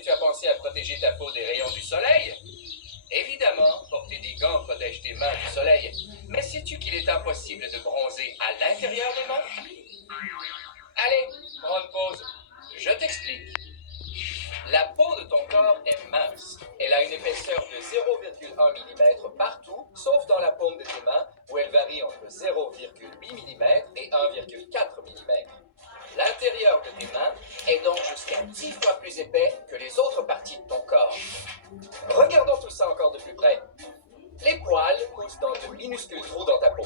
tu as pensé à protéger ta peau des rayons du soleil? Évidemment, porter des gants protège tes mains du soleil. Mais sais-tu qu'il est impossible de bronzer à l'intérieur des mains? Allez, prends une pause. Je t'explique. La peau de ton corps est mince. Elle a une épaisseur de 0,1 mm partout, sauf dans la paume de tes mains, où elle varie entre 0,8 mm et 1,4 mm. L'intérieur de tes mains est donc jusqu'à 10 fois plus épais que les autres parties de ton corps. Regardons tout ça encore de plus près. Les poils poussent dans de minuscules trous dans ta peau.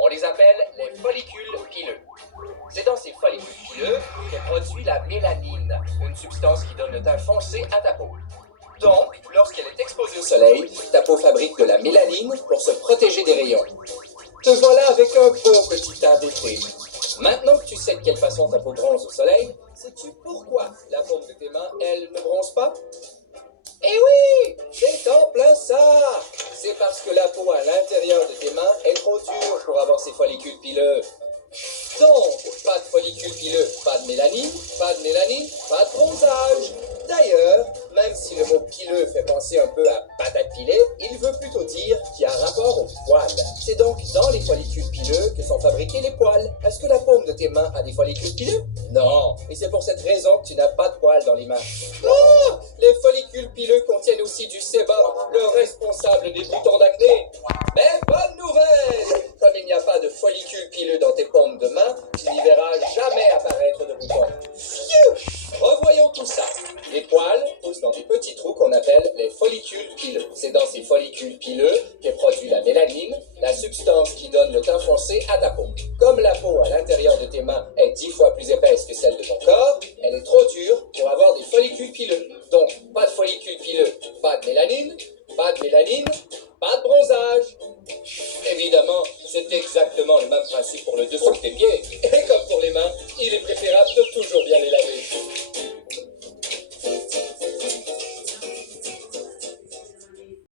On les appelle les follicules pileux. C'est dans ces follicules pileux qu'est produit la mélanine, une substance qui donne le teint foncé à ta peau. Donc, lorsqu'elle est exposée au soleil, ta peau fabrique de la mélanine pour se protéger des rayons. Te voilà avec un beau petit teint d'été. Maintenant que tu sais de quelle façon ta peau bronze au soleil, sais-tu pourquoi la paume de tes mains, elle ne bronze pas? Eh oui, c'est en plein ça! C'est parce que la peau à l'intérieur de tes mains est trop dure pour avoir ces follicules pileux. Donc, pas de follicules pileux, pas de mélanine, pas de bronzage. D'ailleurs, même si le mot pileux fait penser un peu à patate pilée, il veut plutôt dire qu'il y a un rapport aux poils. C'est donc dans les follicules pileux que sont fabriqués les poils. Est-ce que la paume de tes mains a des follicules pileux? Non, et c'est pour cette raison que tu n'as pas de poils dans les mains. Oh! Les follicules pileux contiennent aussi du sébum, le responsable des boutons d'acné. Mais bonne nouvelle! Comme il n'y a pas de follicules pileux dans tes paumes de main, tu n'y verras jamais apparaître de boutons. Phew! Revoyons tout ça. Les poils poussent dans des petits trous qu'on appelle les follicules pileux. C'est dans ces follicules pileux qu'est produit la mélanine, la substance qui donne le teint foncé à ta peau. Comme la peau à l'intérieur de tes mains est 10 fois plus épaisse que celle de ton corps, elle est trop dure pour avoir des follicules pileux. Donc, pas de follicules pileux, pas de mélanine, pas de bronzage. Évidemment, c'est exactement le même principe pour le dessous de tes pieds.